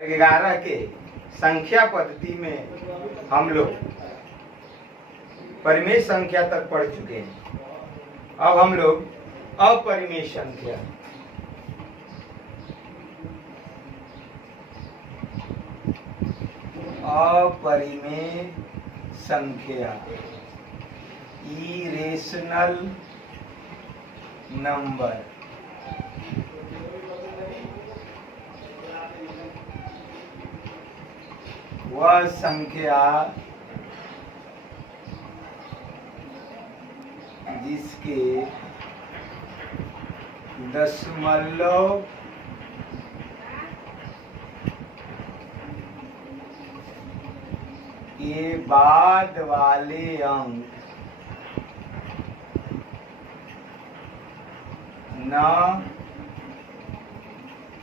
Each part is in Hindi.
11 के संख्या पद्धति में हम लोग परिमेय संख्या तक पढ़ चुके हैं। अब हम लोग अपरिमेय संख्या अपरिमेय संख्या इरेशनल नंबर वह संख्या जिसके दशमलव के बाद वाले अंक न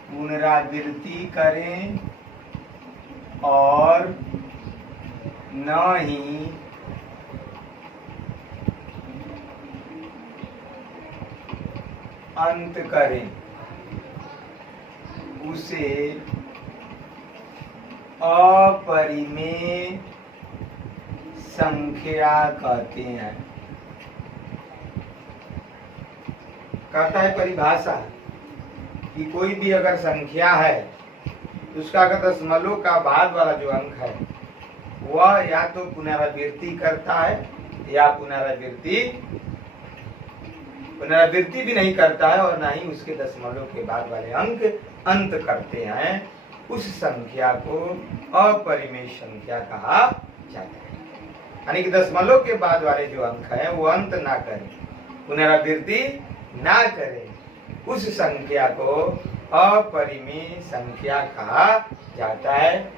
पुनरावृत्ति करें और न ही अंत करें, उसे अपरिमेय संख्या कहते हैं। कहता है परिभाषा कि कोई भी अगर संख्या है उसका अगर दशमलव का बाद वाला जो अंक है वह या तो पुनरावृत्ति करता है या पुनरावृत्ति भी नहीं करता है और ना ही उसके दशमलव के बाद वाले अंक अंत करते हैं, उस संख्या को अपरिमेय संख्या कहा जाता है। यानी कि दशमलव के बाद वाले जो अंक है वो अंत ना करें, पुनरावृत्ति ना करें, उस संख्या को अपरिमेय संख्या कहा जाता है।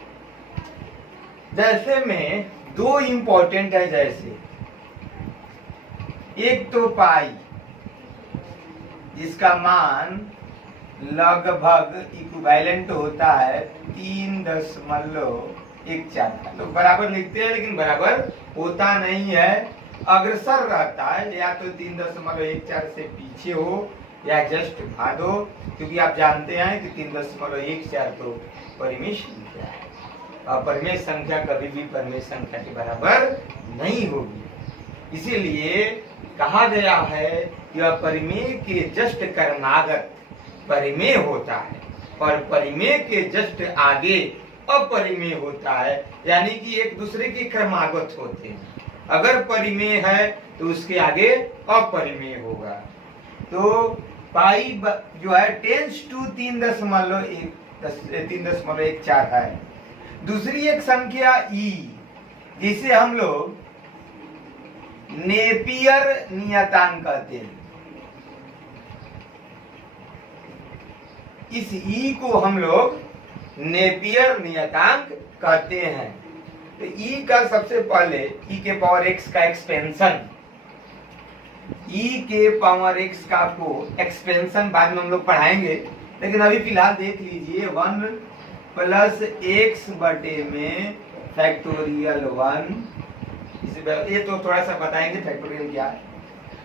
जैसे में दो इंपॉर्टेंट है, जैसे एक तो पाई जिसका मान लगभग इक्विवेलेंट होता है 3.14 लोग बराबर लिखते हैं लेकिन बराबर होता नहीं है, अग्रसर रहता है, या तो 3.14 से पीछे हो या जस्ट भाग हो, क्योंकि आप जानते हैं कि 3.14 तो परिमेय संख्या है और परिमेय संख्या कभी भी परिमेय संख्या के बराबर नहीं होगी। इसीलिए कहा गया है कि अपरिमेय के जस्ट क्रमागत परिमेय होता है और परिमेय के जस्ट आगे अपरिमेय होता है, यानी कि एक दूसरे के क्रमागत होते हैं। अगर परिमेय है तो उसके आगे अपरिमेय होगा। तो पाई जो है टेंस टू 3.14 है। दूसरी एक संख्या ई जिसे हम लोग नेपियर नियतांक कहते हैं। इस ई को हम लोग नेपियर नियतांक कहते हैं। तो ई का सबसे पहले ई के पावर एक्स का एक्सपेंशन, ई के पावर एक्स का आपको एक्सपेंशन बाद में हम लोग पढ़ाएंगे, लेकिन अभी फिलहाल देख लीजिए 1 प्लस एक्स बटे में फैक्टोरियल 1, ये तो थोड़ा सा बताएंगे फैक्टोरियल क्या है,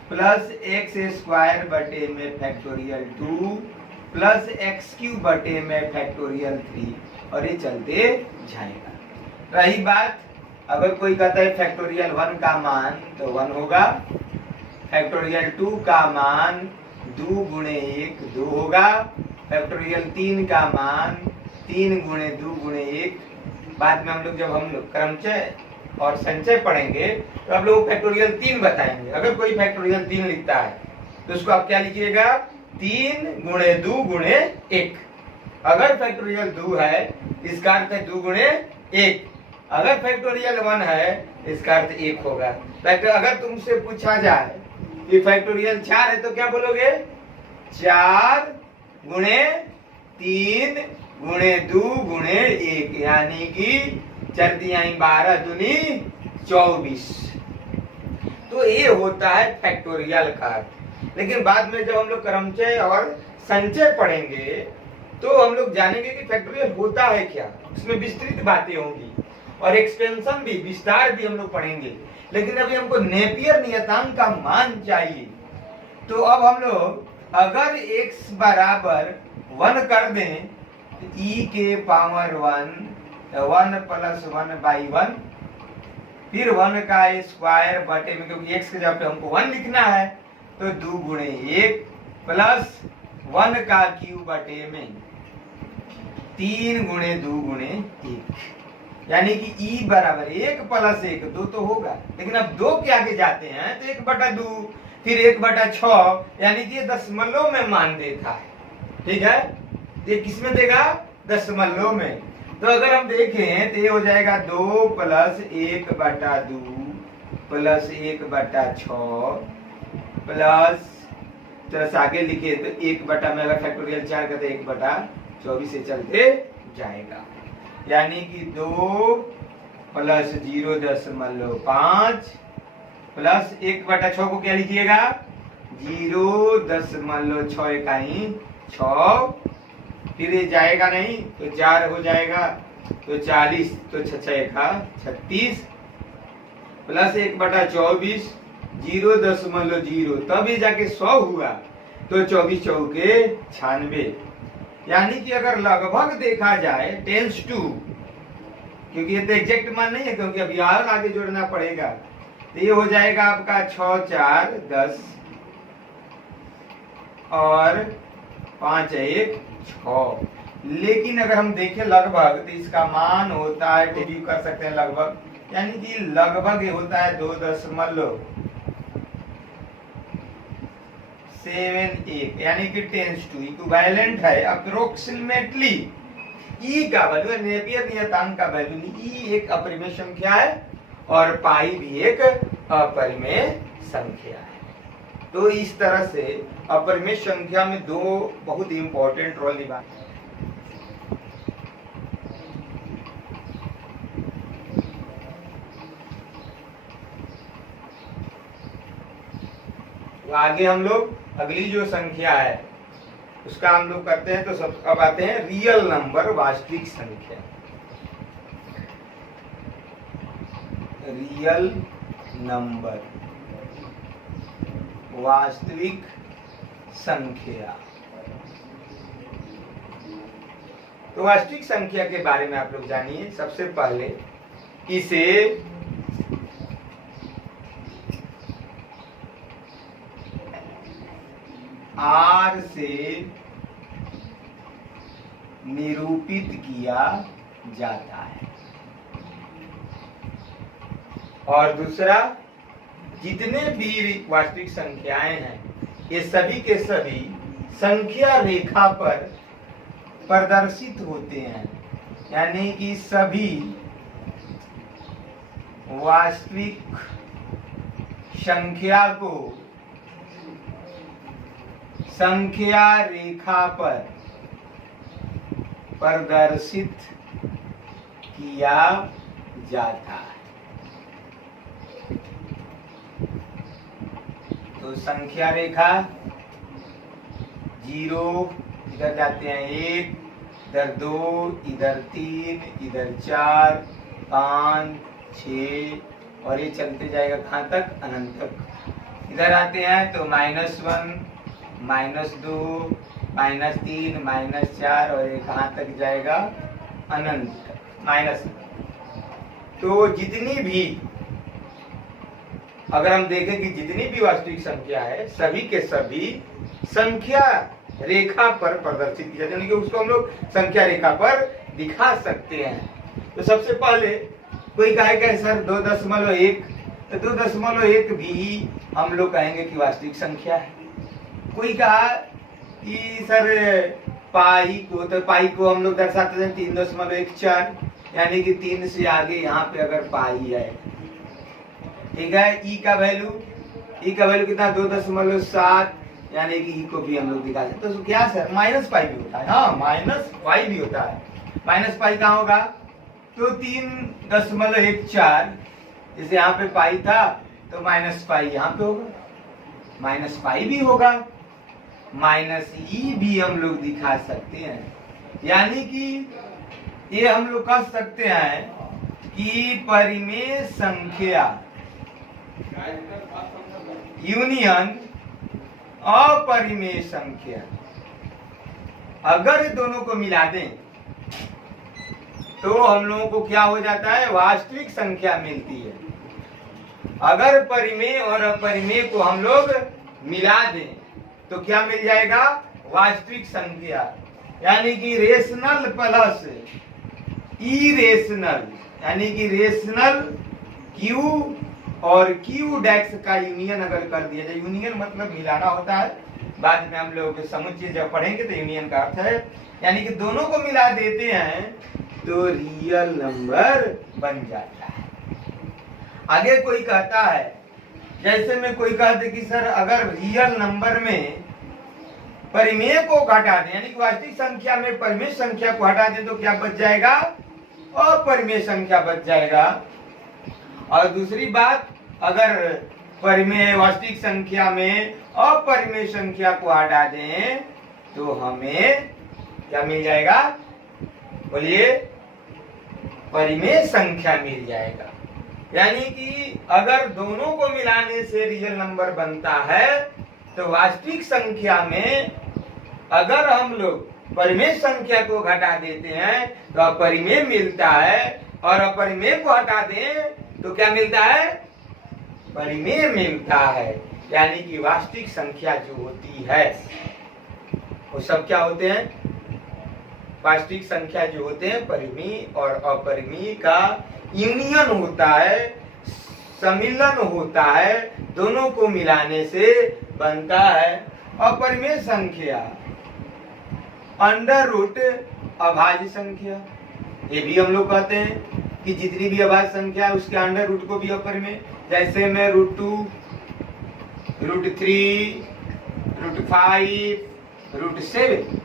प्लस एक्स स्क्वायर बटे में फैक्टोरियल 2 प्लस एक्स क्यूब बटे में फैक्टोरियल 3 और ये चलते जाएगा। रही बात अगर कोई कहता है फैक्टोरियल 1 का मान तो 1 होगा, फैक्टोरियल 2 का मान 2 गुणे 1 2 होगा, फैक्टोरियल 3 का मान 3 गुणे 2 गुणे 1। बाद में हम लोग जब हम लोग क्रमचय और संचय पढ़ेंगे तो आप लोग फैक्टोरियल 3 बताएंगे। अगर कोई फैक्टोरियल 3 लिखता है तो उसको आप क्या लिखिएगा, 3 गुणे 2 गुणे 1। अगर फैक्टोरियल 2 है इसका अर्थ है 2 गुणे 1। अगर फैक्टोरियल 1 है इसका अर्थ 1 होगा। अगर तुमसे पूछा जाए कि फैक्टोरियल 4 है तो क्या बोलोगे, 4 गुणे 3 गुणे 2 गुणे 1, यानी कि 4 तिहाई 12 दूनी 24। तो ये होता है फैक्टोरियल का अर्थ। लेकिन बाद में जब हम लोग क्रमचय और संचय पढ़ेंगे तो हम लोग जानेंगे कि फैक्टोरियल होता है क्या, उसमें विस्तृत बातें होंगी और एक्सपेंशन भी, विस्तार भी हम लोग पढ़ेंगे। लेकिन अभी हमको नेपियर नियतांक का मान चाहिए। तो अब हम लोग अगर x बराबर 1 कर दें ई के पावर 1 प्लस 1/1, फिर 1 का स्क्वायर बटे में, क्योंकि x के जगह पे हमको 1 लिखना है, तो 2 गुणे 1 प्लस 1 का क्यूब बटे में 3 गुणे 2 गुणे 1, यानी कि e बराबर 1 प्लस 1 2 तो होगा, लेकिन अब 2 के आगे जाते हैं तो 1/2 फिर 1/6, यानी कि ये दशमलव में मान देता है। ठीक है, ये किस में देगा? दशमलव में। तो अगर हम देखें तो ये हो जाएगा 2 प्लस 1/2 प्लस 1/6 प्लस, चलो आगे लिखे तो 1 में अगर फैक्टोरियल 4 करते 1/24 से चलते जाएगा, यानी कि 2 प्लस 0.5 प्लस 1/6 को क्या लिखिएगा? 0.6 इकाई 6, फिर ये जाएगा नहीं तो 4 हो जाएगा तो 40, तो 6 का 36 प्लस 1/24 0.0, तब ये जाके 100 हुआ, तो 24 चौके 96, यानी कि अगर लगभग देखा जाए टेंस टू, क्योंकि ये तो एग्जैक्ट मान नहीं है, क्योंकि अभी और आगे जोड़ना पड़ेगा, तो ये हो जाएगा आपका 6 4 10 और 5 1 6। लेकिन अगर हम देखें लगभग तो इसका मान होता है, टिप्पी कर सकते हैं लगभग, यानी कि लगभग ये होता है 2.78, यानी कि टेंस टू इक्विवेलेंट है अप्रोक्सीमेटली। ई का वैल्यू, नेपियर नियतांक का वैल्यू, ई एक अपरिमेय संख्या है और पाई भी एक अपरिमेय संख्या है। तो इस तरह से अपरिमेय संख्या में 2 बहुत इंपॉर्टेंट रोल निभाते हैं। तो आगे हम लोग अगली जो संख्या है उसका हम लोग करते हैं, तो सब अब आते हैं रियल नंबर, वास्तविक संख्या। रियल नंबर, वास्तविक संख्या। तो वास्तविक संख्या के बारे में आप लोग जानिए। सबसे पहले इसे R से निरूपित किया जाता है, और दूसरा, जितने भी वास्तविक संख्याएं हैं ये सभी के सभी संख्या रेखा पर प्रदर्शित होते हैं, यानी कि सभी वास्तविक संख्या को संख्या रेखा पर प्रदर्शित किया जाता है। तो संख्या रेखा 0, इधर जाते हैं 1, इधर 2, इधर 3, इधर 4, 5, 6 और ये चलते जाएगा कहाँ तक? अनंत तक। इधर आते हैं तो -1, -2, -3, -4 और ये कहाँ तक जाएगा? अनंत तक, माइनस। तो जितनी भी, अगर हम देखें कि जितनी भी वास्तविक संख्या है सभी के सभी संख्या रेखा पर प्रदर्शित की जाती है, यानी कि उसको हम लोग संख्या रेखा पर दिखा सकते हैं। तो सबसे पहले कोई कहेगा सर 2.1, तो 2.1 भी हम लोग कहेंगे कि वास्तविक संख्या है। कोई कहा कि सर पाई को, तो पाई को हम लोग दर्शाते हैं 3.14, यानी कि 3 से आगे यहाँ पे अगर पाई है, ठीक है। ई का वैल्यू कितना? 2.7, यानी कि ई को भी हम लोग दिखा सकते हैं। तो क्या सर -पाई भी होता है? हाँ, -पाई भी होता है। -पाई कहाँ होगा? तो 3.14, जैसे यहाँ पे पाई था तो -पाई यहाँ पे होगा, -पाई भी होगा, -ई भी हम लोग दिखा सकते हैं। यानी कि ये हम लोग कह सकते हैं कि परिमेय संख्या यूनियन अपरिमेय संख्या, अगर दोनों को मिला दें तो हम लोगों को क्या हो जाता है, वास्तविक संख्या मिलती है। अगर परिमेय और अपरिमेय को हम लोग मिला दें तो क्या मिल जाएगा, वास्तविक संख्या, यानी कि रेशनल प्लस इरेशनल, यानी कि रेशनल क्यू और क्यू डेक्स का यूनियन अगर कर दिया जाए, यूनियन मतलब मिलाना होता है, बाद में हम लोग समुच्चय जब पढ़ेंगे तो यूनियन का अर्थ है, यानी कि दोनों को मिला देते हैं तो रियल नंबर बन जाता है। आगे कोई कहता है, जैसे में कोई कहते कि सर अगर रियल नंबर में परिमेय को घटा दें, यानी कि वास्तविक संख्या में परिमेय संख्या को हटा दें तो क्या बच जाएगा, अपरिमेय संख्या बच जाएगा। और दूसरी बात, अगर परिमेय वास्तविक संख्या में अपरिमेय संख्या को हटा दें तो हमें क्या मिल जाएगा, बोलिए, परिमेय संख्या मिल जाएगा। यानी कि अगर दोनों को मिलाने से रियल नंबर बनता है तो वास्तविक संख्या में अगर हम लोग परिमेय संख्या को घटा देते हैं तो अपरिमेय मिलता है, और अपरिमेय को हटा दें तो क्या मिलता है, परिमेय मिलता है। यानी कि वास्तविक संख्या जो होती है वो सब क्या होते हैं, वास्तविक संख्या जो होते हैं परिमेय और अपरिमेय का यूनियन होता है, सम्मिलन होता है, दोनों को मिलाने से बनता है अपरिमेय संख्या। अंडर रूट अभाज्य संख्या, ये भी हम लोग कहते हैं कि जितनी भी अभाज्य संख्या है उसके अंडर रूट को भी अपरिमेय, जैसे में √2, √3, √5, √7,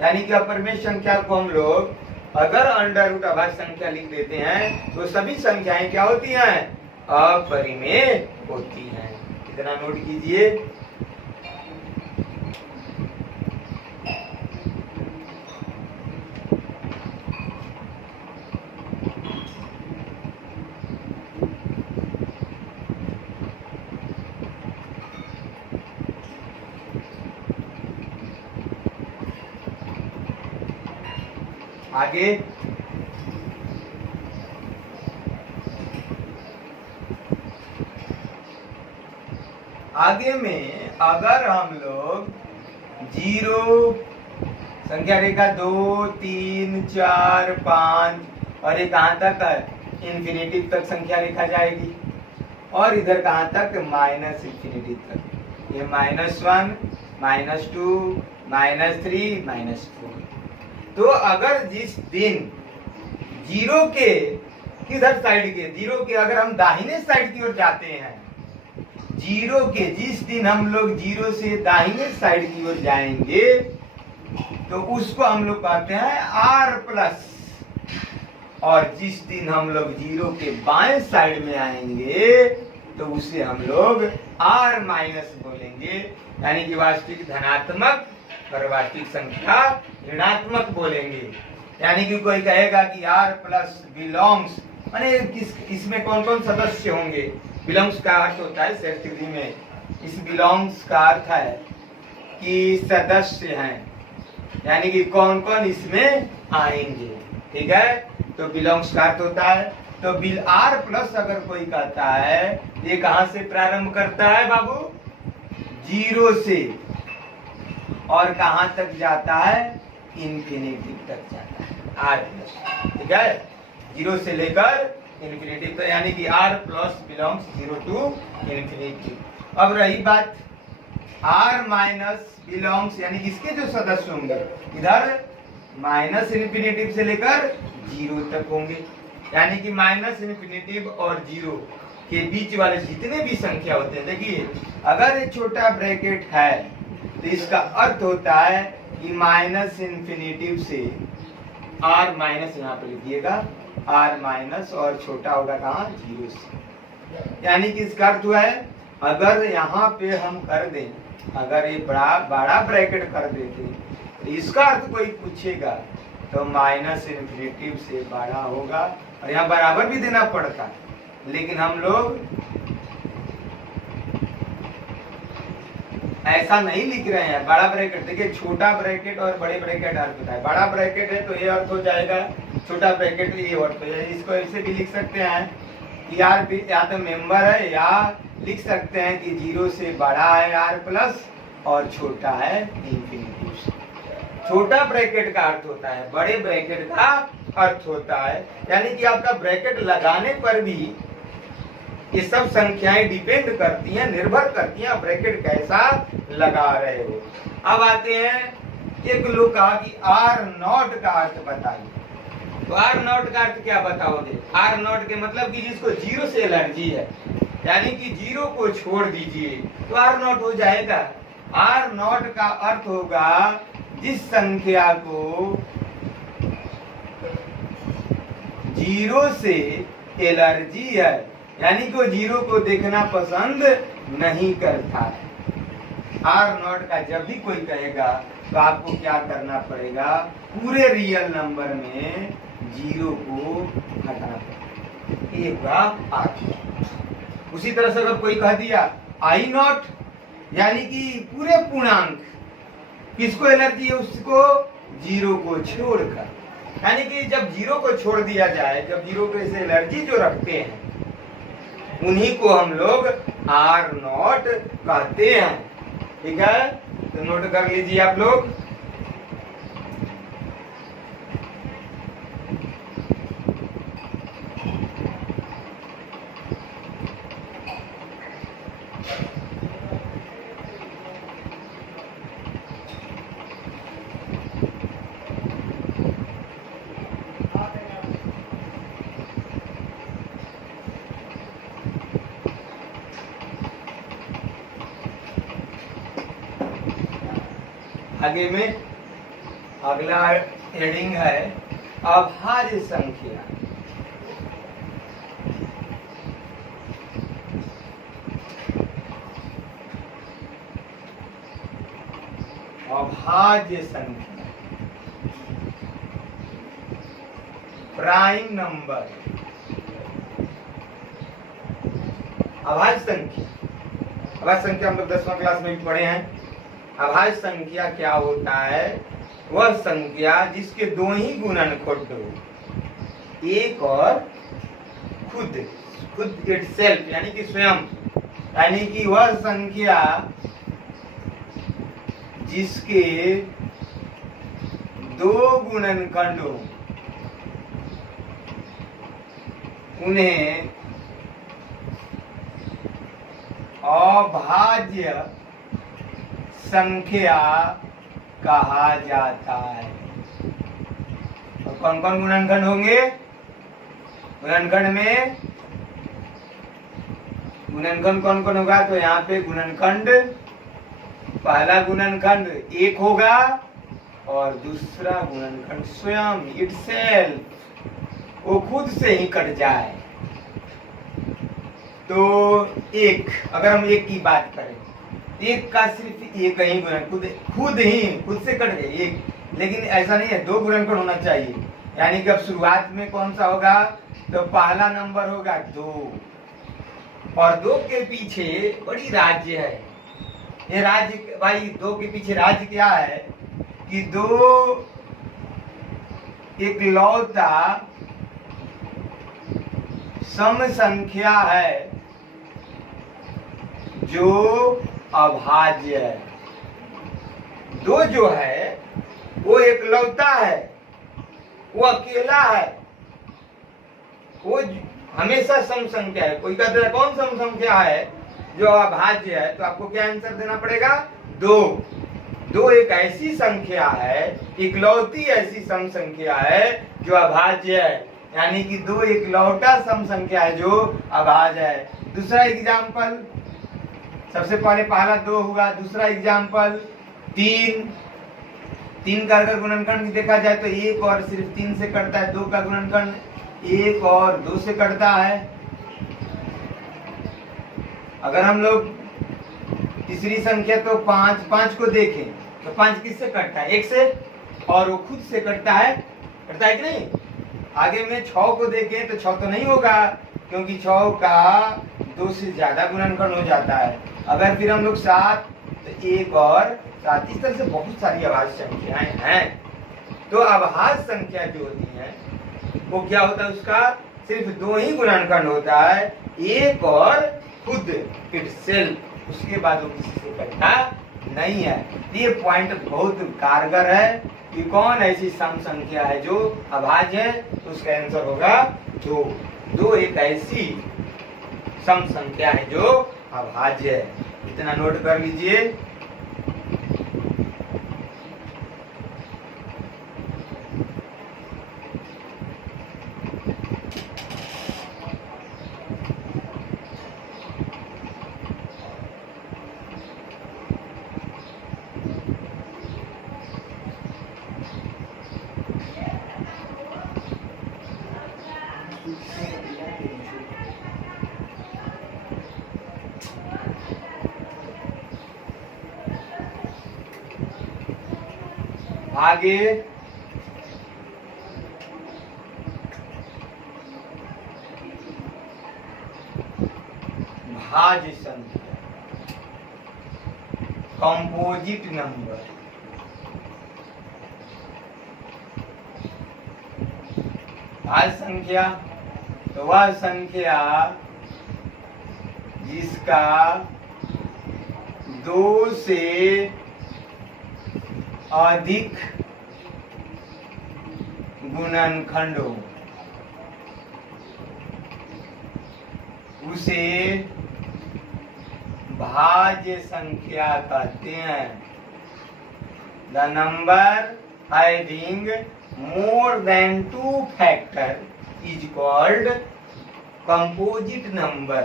यानी कि अपरिमेय संख्या को हम लोग अगर अंडर रूट अभाज्य संख्या लिख देते हैं तो सभी संख्याएं क्या होती हैं, अपरिमेय होती हैं। इतना नोट कीजिए। आगे में अगर हम लोग जीरो संख्या रेखा 2, 3, 4, 5 और ये कहां तक है, इंफिनिटी तक संख्या रेखा जाएगी, और इधर कहां तक, माइनस इंफिनिटी तक, ये -1, -2, -3, -4। तो अगर जिस दिन जीरो के किधर साइड के, जीरो के अगर हम दाहिने साइड की ओर जाते हैं, जीरो के जिस दिन हम लोग जीरो से दाहिने साइड की ओर जाएंगे तो उसको हम लोग कहते हैं R+, और जिस दिन हम लोग जीरो के बाएं साइड में आएंगे तो उसे हम लोग R- बोलेंगे, यानी कि वास्तविक धनात्मक और वास्तविक संख्या ऋणात्मक बोलेंगे। यानी कि कोई कहेगा कि R+ बिलोंग्स, माने इसमें कौन कौन सदस्य होंगे, बिलोंग्स का अर्थ होता है सेल्फ में, इस बिलोंग्स का अर्थ है कि सदस्य हैं, यानी कि कौन कौन इसमें आएंगे, ठीक है। तो बिलोंग्स का अर्थ होता है, तो R+ अगर कोई कहता है, ये कहां से प्रारंभ करता है बाबू, जीरो से, और कहां तक जाता है, इंफिनिटी तक जाता है R+, ठीक है, जीरो से लेकर इंफिनिटी, तो यानी कि R+ बिलोंग्स 0 to इंफिनिटी। अब रही बात R- बिलोंग्स, यानी इसके जो सदस्य होंगे इधर माइनस इंफिनिटी से लेकर 0 तक होंगे, यानी कि -इंफिनिटी और 0 के बीच वाले जितने भी संख्या होते हैं, देखिए अगर एक छोटा ब्रैकेट है तो इसका अर्थ होता है कि -इंफिनिटी से R- यहाँ पे लिखिएगा R- और छोटा होगा कहाँ, 0 से, यानी कि इसका अर्थ हुआ है अगर यहाँ पे हम कर दें, अगर ये बड़ा ब्रैकेट कर देते तो इसका अर्थ कोई पूछेगा तो -इंफिनिटी से बड़ा होगा, और यहाँ बराबर भी देना पड़ता है, लेकिन हम लोग ऐसा नहीं लिख रहे हैं। बड़ा ब्रैकेट देखिए, छोटा ब्रैकेट और बड़े ब्रैकेट अर्थ होता है। बड़ा ब्रैकेट है तो ये अर्थ हो जाएगा, छोटा ब्रैकेट ये अर्थ हो जाएगा। इसको ऐसे भी लिख सकते हैं कि आर या तो मेंबर है, या लिख सकते हैं कि 0 से बड़ा है आर प्लस और छोटा है इंफिनिटी। छोटा ब्रैकेट का अर्थ होता है, बड़े ब्रैकेट का अर्थ होता है, यानी कि आपका ब्रैकेट लगाने पर भी ये सब संख्याएं डिपेंड करती हैं, निर्भर करती हैं आप ब्रैकेट कैसा लगा रहे हो। अब आते हैं, एक लोग कहा कि आर नॉट का अर्थ बताइए। तो आर नॉट का अर्थ क्या बताओगे? आर नॉट के मतलब कि जिसको 0 से एलर्जी है, यानी कि 0 को छोड़ दीजिए तो आर नॉट हो जाएगा। आर नॉट का अर्थ होगा जिस संख्या को 0 से एलर्जी है, यानी कि वो 0 को देखना पसंद नहीं करता है। आर नॉट का जब भी कोई कहेगा तो आपको क्या करना पड़ेगा? पूरे रियल नंबर में 0 को हटाना पड़ेगा। ये हुआ आर। उसी तरह से अगर कोई कह दिया आई नॉट, यानी कि पूरे पूर्णांक, किसको एलर्जी है? उसको 0 को छोड़कर, यानी कि जब 0 को छोड़ दिया जाए, जब 0 को ऐसे एलर्जी जो रखते हैं उन्हीं को हम लोग आर नॉट कहते हैं। ठीक है, तो नोट कर लीजिए आप लोग। आगे में अगला हेडिंग है अभाज्य संख्या। अभाज्य संख्या, प्राइम नंबर। अभाज्य संख्या, अभाज्य संख्या हम लोग 10वां क्लास में भी पढ़े हैं। अभाज्य संख्या क्या होता है? वह संख्या जिसके 2 ही गुणनखंड हो, एक और खुद इटसेल्फ, यानी कि स्वयं, यानी कि वह संख्या जिसके 2 गुणनखंड हो, उन्हें अभाज्य संख्या कहा जाता है। और कौन कौन गुणनखंड होंगे? गुणनखंड में गुणनखंड कौन कौन होगा? तो यहाँ पे गुणनखंड, पहला गुणनखंड 1 होगा और दूसरा गुणनखंड स्वयं इटसेल्फ, वो खुद से ही कट जाए तो 1। अगर हम 1 की बात करें, 1 का सिर्फ एक ही गुणनखंड खुद से कट गए 1, लेकिन ऐसा नहीं है, 2 गुणनखंड होना चाहिए। यानी कि अब शुरुआत में कौन सा होगा? तो पहला नंबर होगा 2, और 2 के पीछे बड़ी राज्य है। ये राज्य भाई, 2 के पीछे राज्य क्या है कि 2 इकलौता सम संख्या है जो अभाज्य है। 2 जो है वो एकलौता है, वो अकेला है, वो हमेशा सम संख्या है। कोई कहता है कौन सम संख्या है जो अभाज्य है? तो आपको क्या आंसर देना पड़ेगा? 2 एक ऐसी संख्या है, इकलौती ऐसी सम संख्या है जो अभाज्य है, यानी कि 2 इकलौता सम संख्या है जो अभाज्य है। दूसरा एग्जाम्पल, सबसे पहले पहला 2 हुआ, दूसरा एग्जाम्पल 3 का अगर गुणनखंड देखा जाए तो 1 और सिर्फ 3 से कटता है। 2 का गुणनखंड 1 और 2 से कटता है। अगर हम लोग तीसरी संख्या तो 5 को देखें तो 5 किससे कटता है? 1 से, और वो खुद से कटता है कि नहीं? आगे में 6 को देखें तो 6 तो नहीं होगा, क्योंकि 6 का 2 से ज्यादा गुणनखंड हो जाता है। अगर फिर हम लोग 7, तो एक और 7। इस तरह से बहुत सारी अभाज्य संख्याएं हैं। तो अभाज्य संख्या जो होती है वो क्या होता है, उसका सिर्फ 2 ही गुणनखंड होता है, एक और खुद इटसेल्फ, उसके बाद वो किसी से कटता नहीं है। ये पॉइंट बहुत कारगर है कि कौन ऐसी सम संख्या है जो अभाज्य है, तो उसका आंसर होगा 2। 2 एक ऐसी सम संख्या है जो अभाज्य है। इतना नोट कर लीजिए। आगे भाज्य संख्या, कंपोजिट नंबर। भाज्य संख्या तो वह संख्या जिसका 2 से अधिक गुणनखंड हो, उसे भाज्य संख्या कहते हैं। The number having more than 2 factor is called composite number.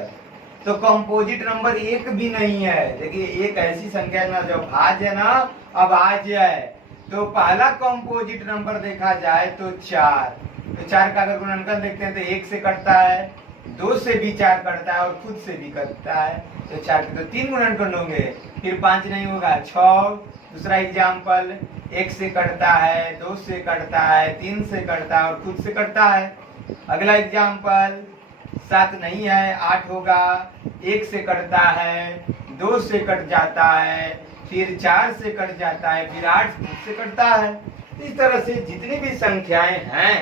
तो कंपोजिट नंबर एक भी नहीं है। देखिए एक ऐसी संख्या है ना जो भाज्य है ना अभाज्य है। तो पहला कंपोजिट नंबर देखा जाए तो 4। तो 4 का अगर गुणनखंड देखते हैं तो 1 से कटता है, 2 से भी 4 कटता है और खुद से भी कटता है। तो 4 के तो 3 गुणनखंड होंगे, फिर 5 नहीं होगा, 6। दूसरा एग्जाम्पल 1 से कटता है, 2 से कटता है, 3 से कटता है और खुद से कटता है। अगला एग्जाम्पल 7 नहीं है, 8 होगा, 1 से कटता है, 2 से कट जाता है, फिर 4 से कट जाता है, फिर 8 से कटता है। इस तरह से जितनी भी संख्याएं हैं,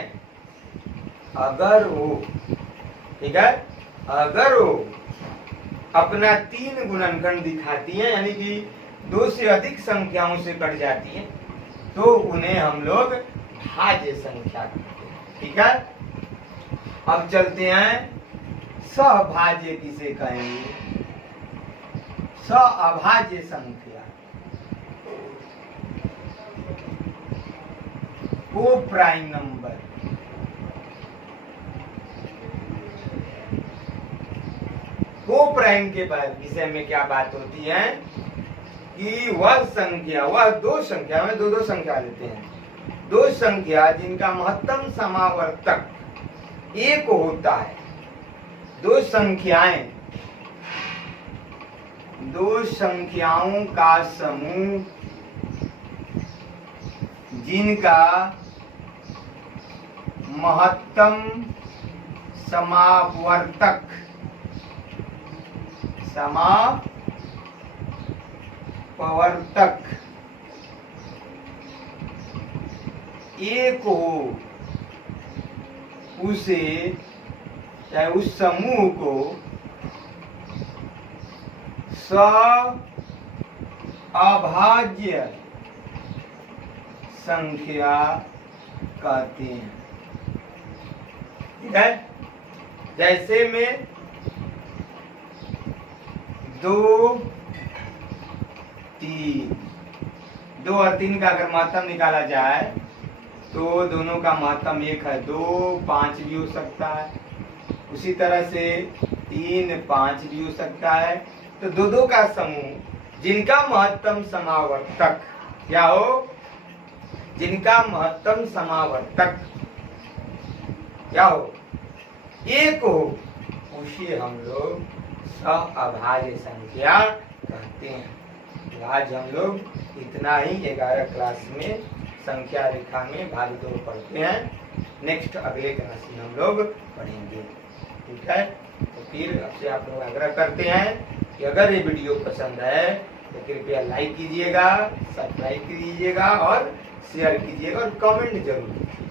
अगर वो ठीक है, अगर वो अपना 3 गुणनखंड दिखाती है, यानी कि 2 से अधिक संख्याओं से कट जाती है, तो उन्हें हम लोग भाज्य संख्या कहते हैं। ठीक है, अब चलते हैं सहभाज्य किसे कहेंगे। सहअभाज्य संख्या को प्राइम नंबर। को प्राइम के बाद विषय में क्या बात होती है कि वह संख्या, वह 2 संख्या में 2 संख्या लेते हैं, 2 संख्या जिनका महत्तम समावर्तक 1 होता है। 2 संख्याएं, 2 संख्याओं का समूह जिनका महत्तम समावर्तक 1 हो, उसे चाहे उस समूह को सहअभाज्य संख्या कहते हैं। ठीक है, जैसे में 2, 3, 2 और 3 का अगर महत्तम निकाला जाए तो दोनों का महत्तम 1 है। 2, 5 भी हो सकता है, उसी तरह से 3, 5 भी हो सकता है। तो 2 का समूह जिनका महत्तम समावर्तक क्या हो, जिनका महत्तम समावर्तक क्या हो, 1 हो, उसे हम लोग सहअभाज्य संख्या कहते हैं। आज हम लोग इतना ही 11 क्लास में संख्या रेखा में भाग 2 पढ़ते हैं। नेक्स्ट अगले क्लास में हम लोग पढ़ेंगे। ठीक है, तो फिर आपसे आप लोग आग्रह करते हैं कि अगर ये वीडियो पसंद है तो कृपया लाइक कीजिएगा, सब्सक्राइब कीजिएगा और शेयर कीजिएगा और कमेंट जरूर कीजिएगा।